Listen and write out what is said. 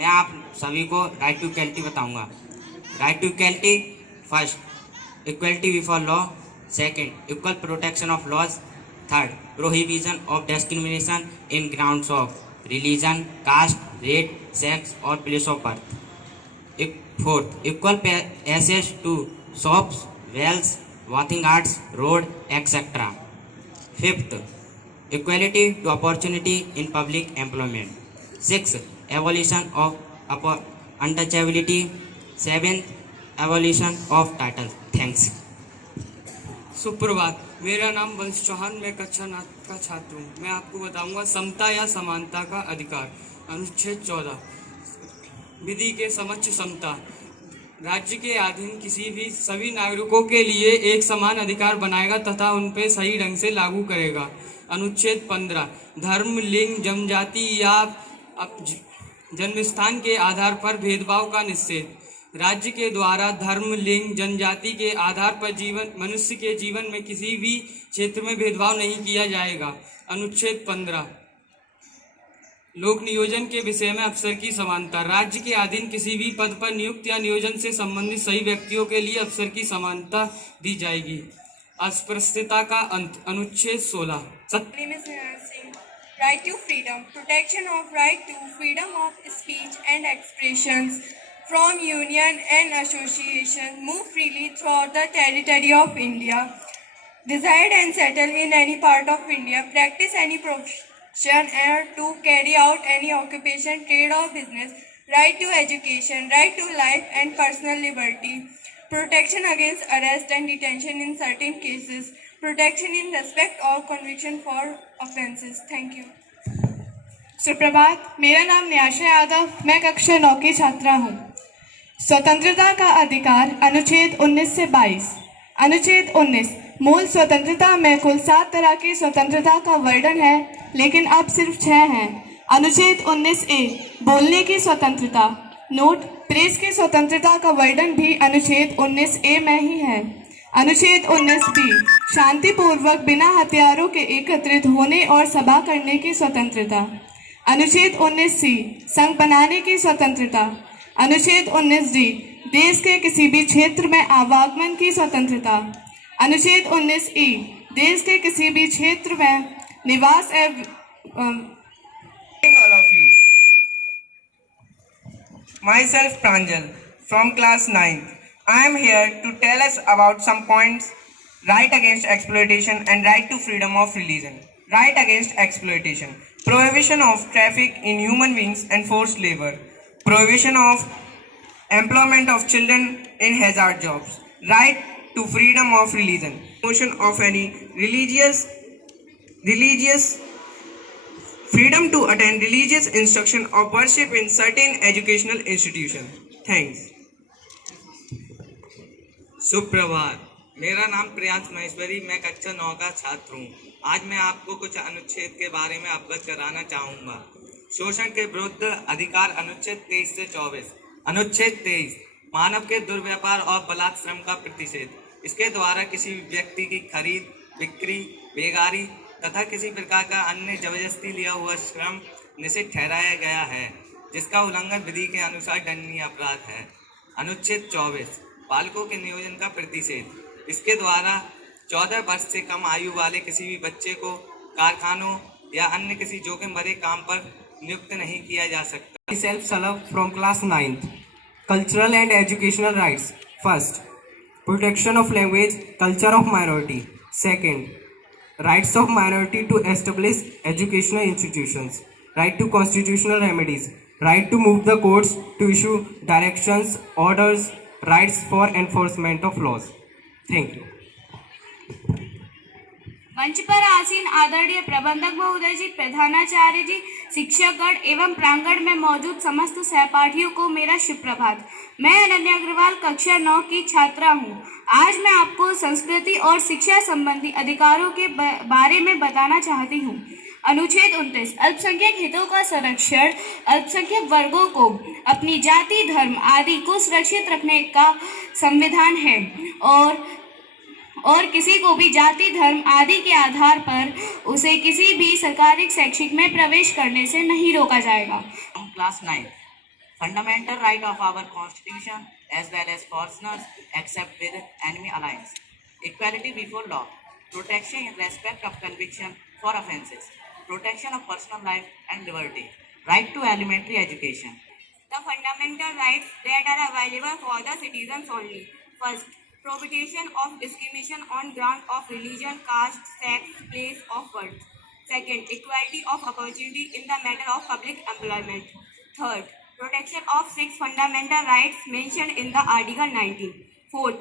मैं आप सभी को राइट टू इक्वलिटी बताऊंगा। Right to equality, first equality before law, second equal protection of laws, third prohibition of discrimination in grounds of religion, caste, race, sex और place of birth. Fourth equal access to shops, wells, walking arts, road etcetera. Fifth equality to opportunity in public employment. 6. Abolition of untouchability. 7. Abolition of title. Thanks. सुप्रभात, मेरा नाम वंश चौहान, मैं कक्षा 9 का छात्र हूँ। मैं आपको बताऊंगा समता या समानता का अधिकार। अनुच्छेद 14, विधि के समक्ष समता। राज्य के अधीन सभी नागरिकों के लिए एक समान अधिकार बनाएगा तथा उन पर सही ढंग से लागू करेगा। अनुच्छेद 15, धर्म, लिंग, जनजाति या जन्मस्थान के आधार पर भेदभाव का निषेध। राज्य के द्वारा धर्म, लिंग, जनजाति के आधार पर मनुष्य के जीवन में किसी भी क्षेत्र में भेदभाव नहीं किया जाएगा। अनुच्छेद 15, लोक नियोजन के विषय में अफसर की समानता। राज्य के अधीन किसी भी पद पर नियुक्त या नियोजन से संबंधित सही व्यक्तियों के लिए अफसर की समानता दी जाएगी। अस्पृश्यता का अंत। अनुच्छेद 16, Right to freedom, protection of right to freedom of speech and expressions from union and association, move freely throughout the territory of India, reside and settle in any part of India, practice any profession or to carry out any occupation, trade or business, right to education, right to life and personal liberty, protection against arrest and detention in certain cases, protection in respect of conviction for offences. Thank you. सुप्रभात, मेरा नाम न्याशा यादव, मैं कक्षा 9 की छात्रा हूँ। स्वतंत्रता का अधिकार। अनुच्छेद 19 से 22। अनुच्छेद 19, मूल स्वतंत्रता में कुल 7 तरह की स्वतंत्रता का वर्णन है, लेकिन अब सिर्फ 6 हैं। अनुच्छेद 19A, बोलने की स्वतंत्रता। नोट, प्रेस की स्वतंत्रता का वर्णन भी अनुच्छेद 19A में ही है। अनुच्छेद 19B, शांतिपूर्वक बिना हथियारों के एकत्रित होने और सभा करने की स्वतंत्रता। अनुच्छेद 19C, संघ बनाने की स्वतंत्रता। अनुच्छेद 19D, देश के किसी भी क्षेत्र में आवागमन की स्वतंत्रता। अनुच्छेद 19E, देश के किसी भी क्षेत्र में निवास all of you. Myself Pranjal from class 9th. I am here to tell us about some points: right against exploitation and right to freedom of religion. Right against exploitation: prohibition of traffic in human beings and forced labor, prohibition of employment of children in hazard jobs. Right to freedom of religion: promotion of any religious freedom to attend religious instruction or worship in certain educational institutions. Thanks. सुप्रभात, मेरा नाम प्रियांश महेश्वरी, मैं कक्षा 9 का छात्र हूँ। आज मैं आपको कुछ अनुच्छेद के बारे में अवगत कराना चाहूँगा। शोषण के विरुद्ध अधिकार। अनुच्छेद 23 से 24। अनुच्छेद 23, मानव के दुर्व्यापार और बलात् श्रम का प्रतिषेध। इसके द्वारा किसी व्यक्ति की खरीद, बिक्री, बेगारी तथा किसी प्रकार का अन्य जबरदस्ती लिया हुआ श्रम निषिद्ध ठहराया गया है, जिसका उल्लंघन विधि के अनुसार दंडनीय अपराध है। अनुच्छेद 24, बालकों के नियोजन का प्रतिषेध। इसके द्वारा 14 वर्ष से कम आयु वाले किसी भी बच्चे को कारखानों या अन्य किसी जोखिम भरे काम पर नियुक्त नहीं किया जा सकता। Myself Salaf from class 9th. Cultural and educational rights. First, protection of language, culture of minority. Second, rights of minority to establish educational institutions. Right to constitutional remedies. Right to move the courts to issue directions, orders. Rights for enforcement of laws. Thank you. मंच पर आसीन आदरणीय प्रबंधक महोदय जी, प्रधानाचार्य जी, शिक्षकगण एवं प्रांगण में मौजूद समस्त सहपाठियों को मेरा शुभ प्रभात। मैं अनन्या अग्रवाल कक्षा 9 की छात्रा हूँ। आज मैं आपको संस्कृति और शिक्षा संबंधी अधिकारों के बारे में बताना चाहती हूँ। अनुच्छेद 29, अल्पसंख्यक हितों का संरक्षण। अल्पसंख्यक वर्गों को अपनी जाति, धर्म आदि को सुरक्षित रखने का संविधान है और किसी को भी जाति, धर्म आदि के आधार पर उसे किसी भी सरकारी शैक्षिक में प्रवेश करने से नहीं रोका जाएगा। Class 9। fundamental right of our constitution as well as foreigners except with enemy alliance. Equality before law, protection in respect of conviction for offences, protection of personal life and liberty, right to elementary education. The fundamental rights that are available for the citizens only. First, prohibition of discrimination on ground of religion, caste, sex, place of birth. Second, equality of opportunity in the matter of public employment. Third, protection of six fundamental rights mentioned in the Article 19. Fourth,